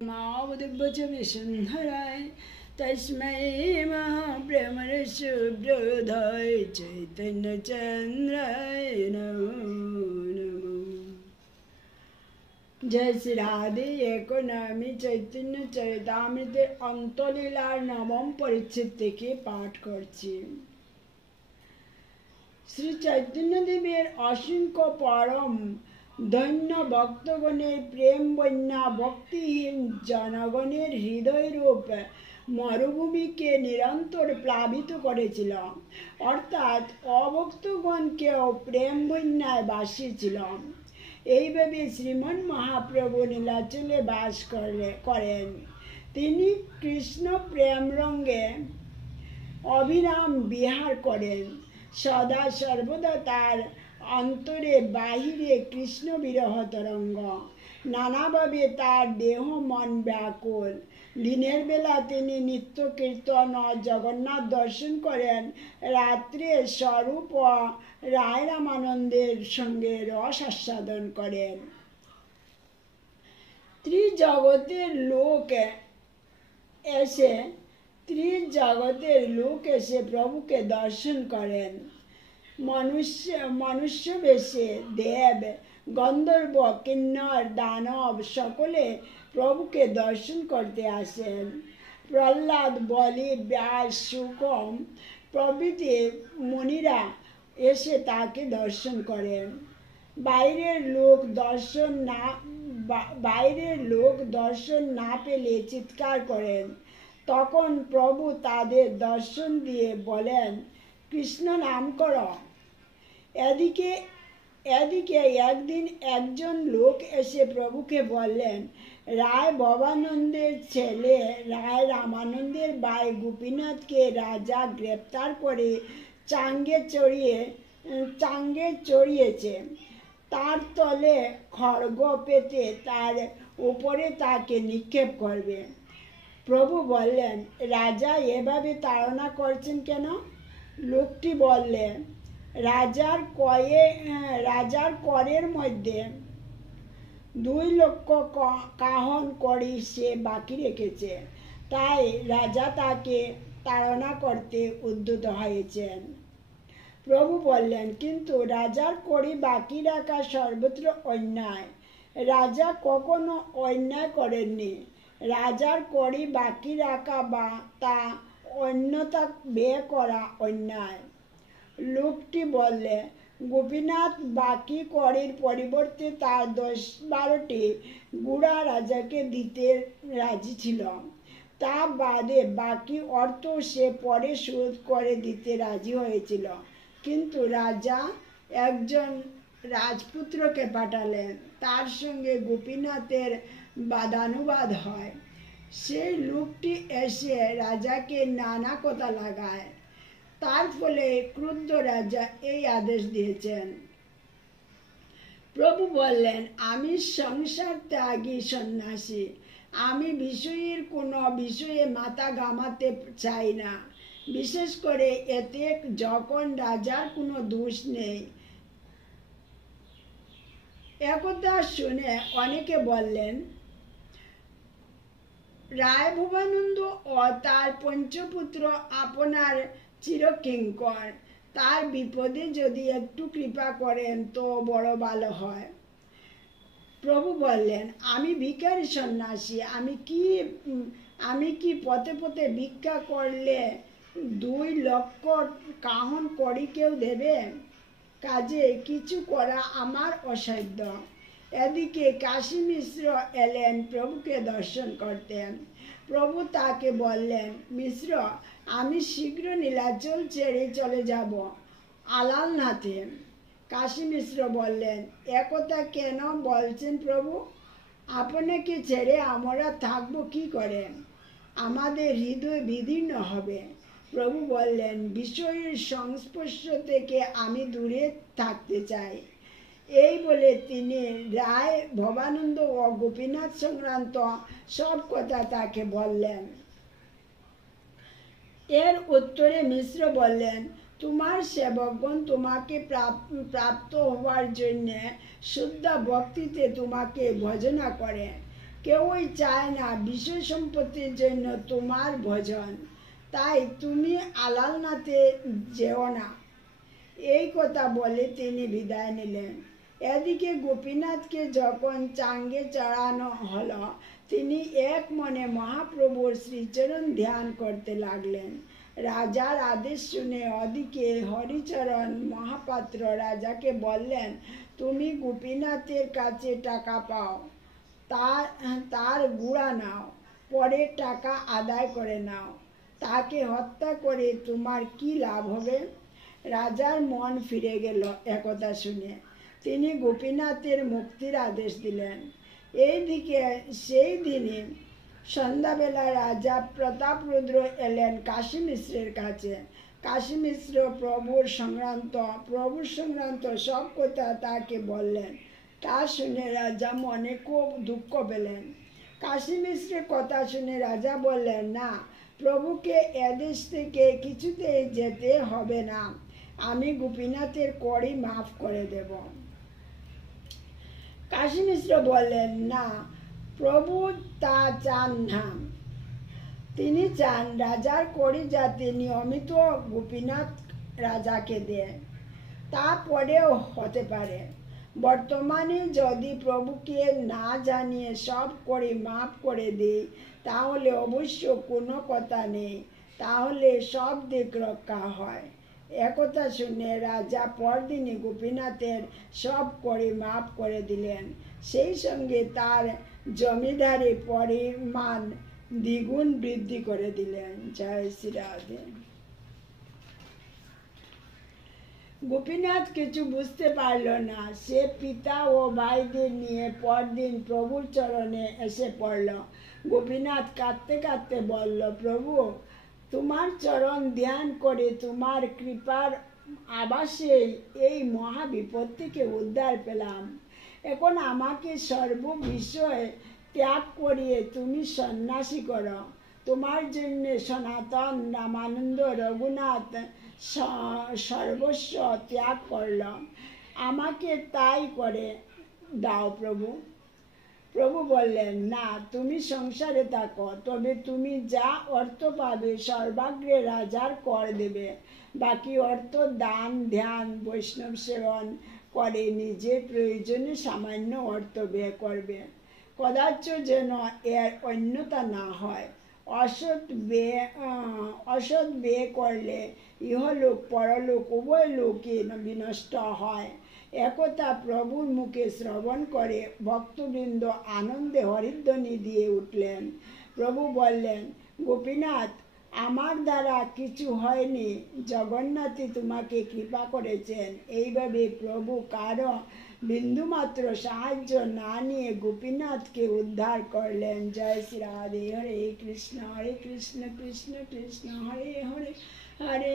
मावदिव्यविसुन्धराय तस्मै महाप्रेमरसोद्बोधाय चैतन्यचन्द्राय नमो नमः। जय श्री राधे। একনামি চৈতন্য চরিতামৃতের অন্তলীলার নবম পরিচ্ছেদ থেকে পাঠ করছি। শ্রী চৈতন্যদেবের অসংখ্য পরম ধন্য ভক্তগণের প্রেম বন্যা ভক্তিহীন জনগণের হৃদয়রূপ মরুভূমিকে নিরন্তর প্লাবিত করেছিল, অর্থাৎ অভক্তগণকেও প্রেম বন্যায় ভাসিয়েছিল। এইভাবে শ্রীমন মহাপ্রভু নীলাচলে বাস করেন। তিনি কৃষ্ণ প্রেম রঙ্গে অবিরাম বিহার করেন। সদা সর্বদা তার অন্তরে বাহিরে কৃষ্ণ বিরহ তরঙ্গ। নানাভাবে তার দেহ মন ব্যাকুল। দিনের বেলা তিনি নিত্য কীর্তন ও জগন্নাথ দর্শন করেন। রাত্রে স্বরূপ ও রায় রামানন্দের সঙ্গে রস আস্বাদন করেন। ত্রিজগতের লোক এসে প্রভুকে দর্শন করেন। মনুষ্য বেশে দেব, গন্ধর্ব, কিন্নর, দানব সকলে প্রভুকে দর্শন করতে আসেন। প্রহ্লাদ, বলি, ব্যাস, শুকম প্রভৃতি মুনিরা এসে তাকে দর্শন করেন। বাইরের লোক দর্শন না পেলে চিৎকার করেন। তখন প্রভু তাদের দর্শন দিয়ে বলেন, কৃষ্ণ নাম করো। এদিকে একদিন একজন লোক এসে প্রভুকে বললেন, রায় ভবানন্দের ছেলে রায় রামানন্দের ভাই গোপীনাথকে রাজা গ্রেপ্তার করে চাঙ্গে চড়িয়েছে। তার তলে খড়গ পেতে তার উপরে তাকে নিক্ষেপ করবে। প্রভু বললেন, রাজা এভাবে তাড়না করছেন কেন? লোকটি বললেন, রাজার করের মধ্যে 2 লক্ষ কাহন করি সে বাকি রেখেছে, তাই রাজা তাকে তাড়না করতে উদ্যত হয়েছেন। প্রভু বললেন, কিন্তু রাজার করি বাকি রাখা সর্বত্র অন্যায়। রাজা কখনো অন্যায় করেননি। রাজার করি বাকি রাখা বা তা অন্যথা ব্যয় করা অন্যায়। লোকটি বললে, গোপীনাথ বাকি করের পরিবর্তে তার 10-12টি গুড়া রাজাকে দিতে রাজি ছিল। তা বাদে বাকি অর্থ সে পরে শোধ করে দিতে রাজি হয়েছিল। কিন্তু রাজা একজন রাজপুত্রকে পাঠালেন। তার সঙ্গে গোপীনাথের বাদানুবাদ হয়। সেই লোকটি এসে রাজাকে নানা কথা লাগায়। তার ফলে ক্রুদ্ধ রাজা এই আদেশ দিয়েছেন। প্রভু বললেন, আমি সংসার ত্যাগী সন্ন্যাসী। আমি বিষয়ের কোনো বিষয়ে মাথা ঘামাতে চাই না, বিশেষ করে এতে যখন রাজার কোনো দোষ নেই। একথা শুনে অনেকে বললেন, রায় ভবানন্দ ও তার পঞ্চপুত্র আপনার চিরকিঙ্কর। তার বিপদে যদি একটু কৃপা করেন তো বড় ভালো হয়। প্রভু বললেন, আমি ভিখারি সন্ন্যাসী। আমি কি পথে পথে ভিক্ষা করলে 2 লক্ষ কাহন করি কেউ দেবে? কাজে কিছু করা আমার অসাধ্য। এদিকে কাশী মিশ্র এলেন প্রভুকে দর্শন করতেন। প্রভু তাকে বললেন, মিশ্র, আমি শীঘ্র নীলাচল ছেড়ে চলে যাব আলালনাথে। কাশী মিশ্র বললেন, একথা কেন বলছেন প্রভু? আপনাকে ছেড়ে আমরা থাকবো কি করে? আমাদের হৃদয় বিদীর্ণ হবে। প্রভু বললেন, বিষয়ের সংস্পর্শ থেকে আমি দূরে থাকতে চাই। এই বলে তিনি রায় ভবানন্দ ও গোপীনাথ সংক্রান্ত সব কথা তাকে বললেন। এর উত্তরে মিশ্র বললেন, তোমার সেবকগণ তোমাকে প্রাপ্ত হওয়ার জন্য শুদ্ধ ভক্তিতে তোমাকে ভজনা করে, কেউই চায় না বিষয় সম্পত্তির জন্য তোমার ভজন, তাই তুমি আলালনাতে যেও না। এই কথা বলে তিনি বিদায় নিলেন। এদিকে গোপীনাথকে যখন চাঙ্গে চড়ানো হলো, তিনি এক মনে মহাপ্রভুর শ্রীচরণ ধ্যান করতে লাগলেন। রাজার আদেশ শুনে ওদিকে হরিচরণ মহাপাত্র রাজাকে বললেন, তুমি গোপীনাথের কাছে টাকা পাও, তার গুড়া নাও, পরে টাকা আদায় করে নাও। তাকে হত্যা করে তোমার কি লাভ হবে? রাজার মন ফিরে গেল একথা শুনে। তিনি গোপীনাথের মুক্তির আদেশ দিলেন। এইদিকে সেই দিনই সন্ধ্যাবেলা রাজা প্রতাপরুদ্র এলেন কাশী মিশ্রের কাছে। কাশী মিশ্র প্রভুর সংক্রান্ত সব কথা তাকে বললেন। তা শুনে রাজা মনে খুব দুঃখ পেলেন। কাশী মিশ্রের কথা শুনে রাজা বললেন, না, প্রভুকে এদেশ থেকে কিছুতেই যেতে হবে না, আমি গোপীনাথের কড়ি মাফ করে দেব। কাশী মিশ্র বললেন, না, প্রভু তা চান না। তিনি চান রাজার কড়ি যাতে নিয়মিত গোপীনাথ রাজাকে দেয়। তারপরেও হতে পারে বর্তমানে যদি প্রভুকে না জানিয়ে সব কড়ি মাফ করে দিই, তাহলে অবশ্য কোনো কথা নেই, তাহলে সব দিক রক্ষা হয়। একথা শুনে রাজা পরদিনই গোপীনাথের সব কড়ি মাফ করে দিলেন। সেই সঙ্গে তার জমিদারি পরিমাণ দ্বিগুণ বৃদ্ধি করে দিলেন। জয় শ্রী রাধে। গোপীনাথ কিছু বুঝতে পারল না। সে পিতা ও ভাইদের নিয়ে পরদিন প্রভুর চরণে এসে পড়ল। গোপীনাথ কাঁদতে কাঁদতে বলল, প্রভু, তোমার চরণ ধ্যান করে তোমার কৃপার আবাসে এই মহা বিপদ থেকে উদ্ধার পেলাম। এখন আমাকে সর্ববিষয় ত্যাগ করিয়ে তুমি সন্ন্যাসী করো। তোমার জন্য সনাতন রামানন্দ রঘুনাথ সর্বস্ব ত্যাগ করল। আমাকে তাই করে দাও প্রভু। প্রভু বললেন, না, তুমি সংসারে থাকো, তবে তুমি যা অর্থ পাবে সর্বাগ্রে রাজার কর দেবে। বাকি অর্থ দান, ধ্যান, বৈষ্ণব সেবন করে নিজের প্রয়োজনে সামান্য অর্থ ব্যয় করবে। কদাচ যেন এর অন্যতা না হয়। অসৎ ব্যয় করলে ইহলোক পরলোক উভয় লোকে বিনষ্ট হয়। একথা প্রভুর মুখে শ্রবণ করে ভক্তবৃন্দ আনন্দে হরিধ্বনি দিয়ে উঠলেন। প্রভু বললেন, গোপীনাথ, আমার দ্বারা কিছু হয়নি, জগন্নাথই তোমাকে কৃপা করেছেন। এইভাবে প্রভু কারো বিন্দুমাত্র সাহায্য না নিয়ে গোপীনাথকে উদ্ধার করলেন। জয় শ্রী রাধে। হরে কৃষ্ণ কৃষ্ণ কৃষ্ণ হরে হরে, হরে